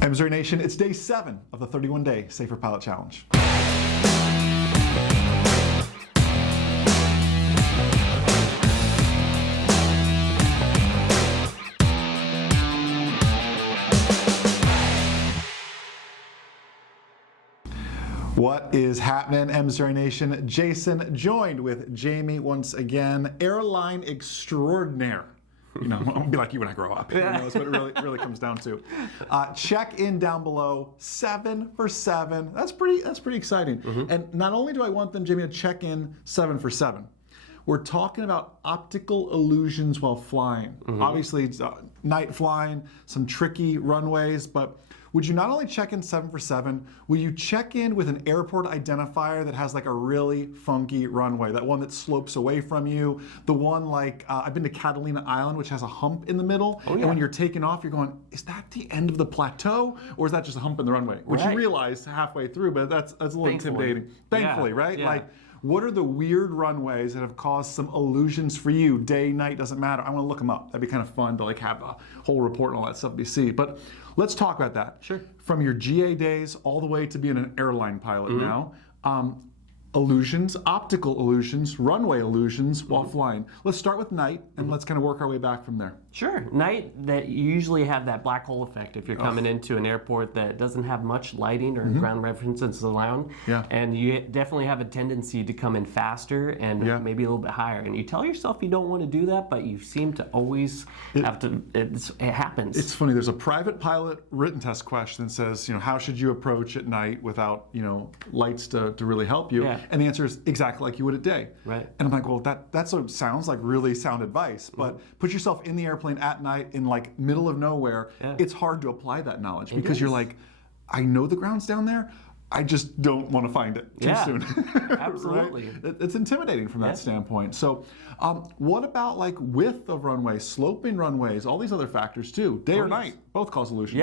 MzeroA Nation, it's day 7 of the 31-day Safer Pilot Challenge. What is happening, MzeroA Nation? Jason joined with Jamie once again, airline extraordinaire. You know, I'm gonna be like you when I grow up. That's what it really comes down to. Check in down below, 7 for 7. That's pretty exciting. And not only do I want them, Jamie, to check in 7 for 7. We're talking about optical illusions while flying. Obviously, it's night flying, some tricky runways, but would you not only check in 7 for 7, will you check in with an airport identifier that has like a really funky runway, that one that slopes away from you, the one like, I've been to Catalina Island, which has a hump in the middle, and when you're taking off, you're going, is that the end of the plateau, or is that just a hump in the runway? Which you realize halfway through, but that's a little intimidating. Thankfully, right? Like, what are the weird runways that have caused some illusions for you? Day, night, doesn't matter. I want to look them up. That'd be kind of fun to like have a whole report and all that stuff to see. But let's talk about that. Sure. From your GA days all the way to being an airline pilot now. Illusions, optical illusions, runway illusions while flying. Let's start with night and let's kind of work our way back from there. Sure. Night, that you usually have that black hole effect if you're coming into an airport that doesn't have much lighting or ground references around. And you definitely have a tendency to come in faster and maybe a little bit higher. And you tell yourself you don't want to do that, but you seem to always have to, it happens. It's funny, there's a private pilot written test question that says, you know, how should you approach at night without, you know, lights to really help you? And the answer is exactly like you would at day. And I'm like, well, that sort of sounds like really sound advice, but put yourself in the airplane at night in like middle of nowhere. It's hard to apply that knowledge because you're like, I know the ground's down there. I just don't want to find it too soon. Absolutely. It's intimidating from that standpoint. So what about like width of runways, sloping runways, all these other factors too? Day or night, both cause illusions.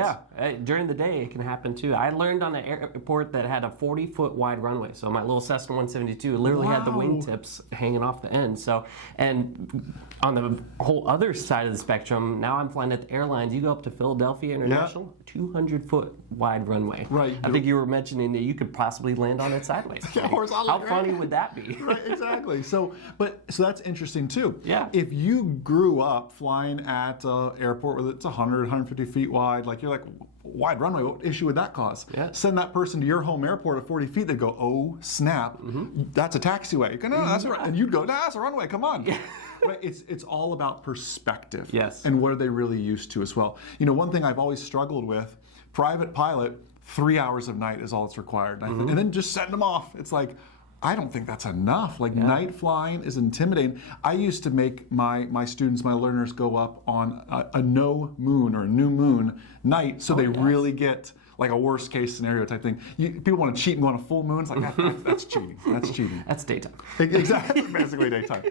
During the day it can happen too. I learned on an airport that had a 40-foot wide runway. So my little Cessna 172 literally had the wingtips hanging off the end. So, and on the whole other side of the spectrum, now I'm flying at the airlines. You go up to Philadelphia International, 200-foot wide runway. I think you were mentioning that you could possibly land on it sideways. How funny would that be? Exactly. So that's interesting too. If you grew up flying at an airport where it's 100, 150 feet wide, like you're like, wide runway, what issue would that cause? Send that person to your home airport at 40 feet, they go, oh snap, that's a taxiway. You go, no, that's a and you'd go, no, that's a runway, come on. It's all about perspective. And what are they really used to as well. You know, one thing I've always struggled with, private pilot, 3 hours of night is all that's required. And then just send them off. It's like, I don't think that's enough. Like night flying is intimidating. I used to make my students, my learners go up on a no moon or a new moon night so they really get like a worst case scenario type thing. People want to cheat and go on a full moon. It's like, that's cheating. That's cheating. That's daytime. Exactly, basically daytime.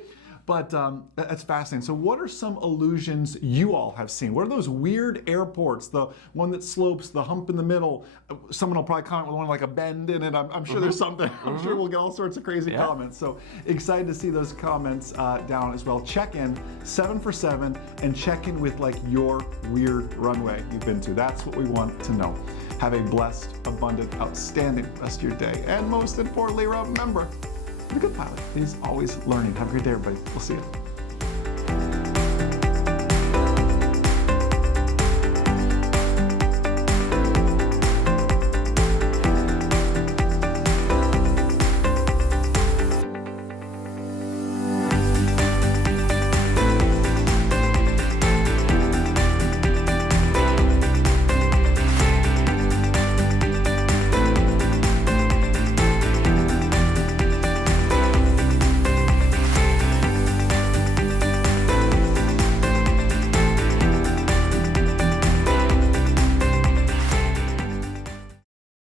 But that's fascinating. So what are some illusions you all have seen? What are those weird airports? The one that slopes, the hump in the middle. Someone will probably comment with one like a bend in it. I'm sure there's something. I'm sure we'll get all sorts of crazy comments. So excited to see those comments down as well. Check in 7 for 7 and check in with like your weird runway you've been to. That's what we want to know. Have a blessed, abundant, outstanding rest of your day. And most importantly, remember, the good pilot is always learning. Have a great day, everybody. We'll see you.